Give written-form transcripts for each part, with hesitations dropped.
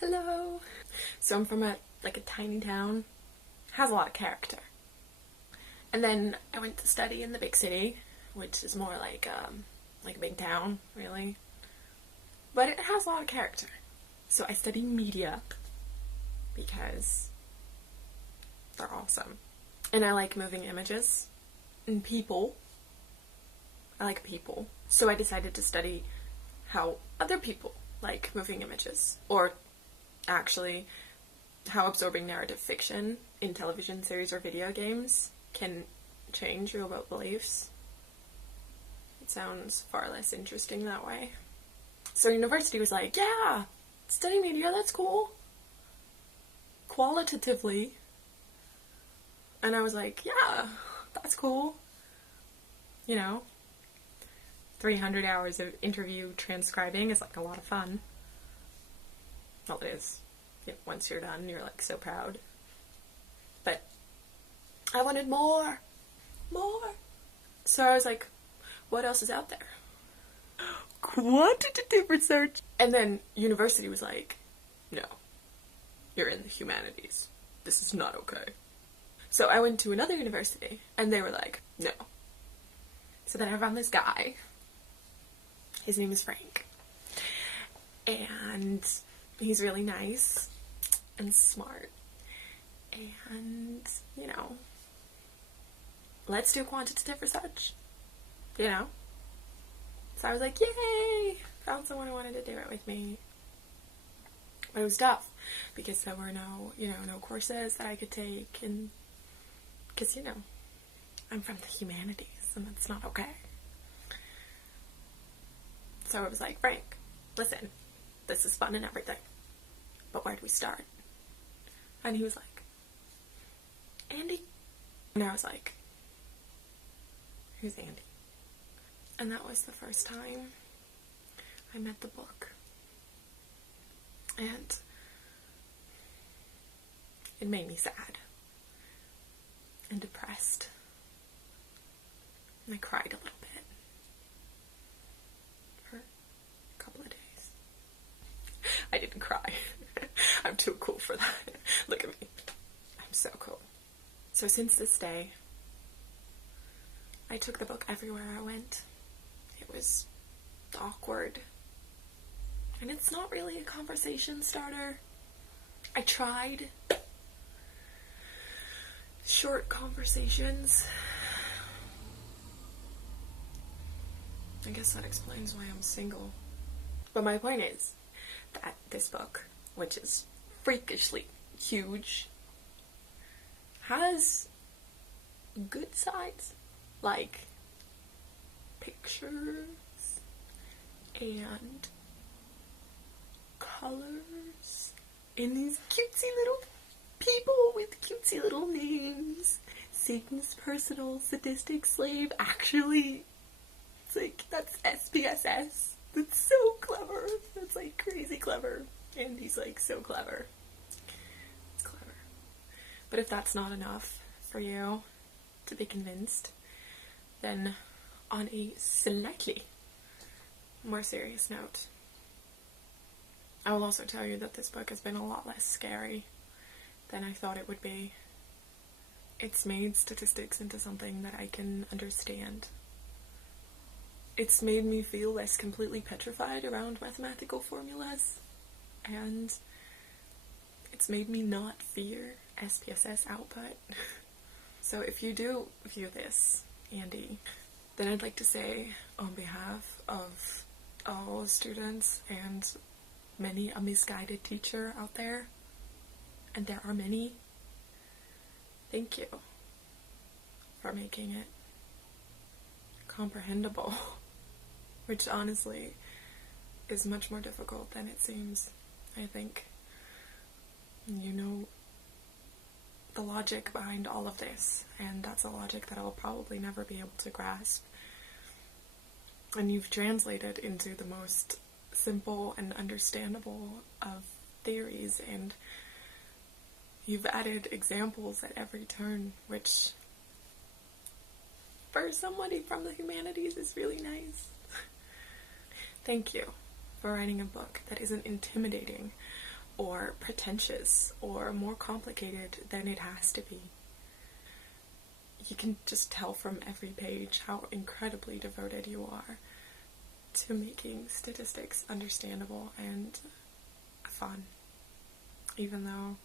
Hello. So I'm from a tiny town. Has a lot of character. And then I went to study in the big city, which is more like a big town, really. But it has a lot of character. So I study media because they're awesome. And I like moving images and people. I like people. So I decided to study how other people like moving images, or actually how absorbing narrative fiction in television series or video games can change your beliefs. It sounds far less interesting that way. So university was like, yeah, study media, that's cool. Qualitatively. And I was like, yeah, that's cool. 300 hours of interview transcribing is a lot of fun. Well, it is. Once you're done, you're so proud. But I wanted more. So I was like, what else is out there? Quantitative research. And then university was like, no, you're in the humanities. This is not okay. So I went to another university, and they were like, no. So then I found this guy. His name is Frank. And he's really nice and smart. And, let's do quantitative research. So I was like, yay! Found someone who wanted to do it with me. But it was tough because there were no courses that I could take, and because, I'm from the humanities and that's not okay. So I was like, Frank, listen, this is fun and everything, but where do we start? And he was like, Andy. And I was like, who's Andy? And that was the first time I met the book. And it made me sad and depressed. And I cried a little bit for a couple of days. I didn't cry. I'm too cool for that. Look at me. I'm so cool. So since this day, I took the book everywhere I went. It was awkward. And it's not really a conversation starter. I tried short conversations. I guess that explains why I'm single. But my point is that this book, which is freakishly huge, has good sides, like pictures and colors and these cutesy little people with cutesy little names. Satan's personal sadistic slave. Actually, it's that's SPSS. That's so clever. That's crazy clever. And he's so clever. It's clever. But if that's not enough for you to be convinced, then on a slightly more serious note, I will also tell you that this book has been a lot less scary than I thought it would be. It's made statistics into something that I can understand. It's made me feel less completely petrified around mathematical formulas, and it's made me not fear SPSS output. So if you do view this, Andy, then I'd like to say, on behalf of all students and many a misguided teacher out there, and there are many, thank you for making it comprehensible, which honestly is much more difficult than it seems. I think the logic behind all of this, and that's a logic that I'll probably never be able to grasp. And you've translated into the most simple and understandable of theories, and you've added examples at every turn, which for somebody from the humanities is really nice. Thank you for writing a book that isn't intimidating, or pretentious or more complicated than it has to be. You can just tell from every page how incredibly devoted you are to making statistics understandable and fun. Even though,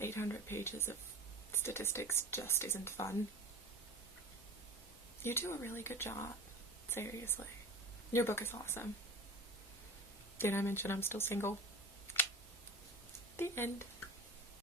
800 pages of statistics just isn't fun. You do a really good job. Seriously. Your book is awesome. Did I mention I'm still single? The end.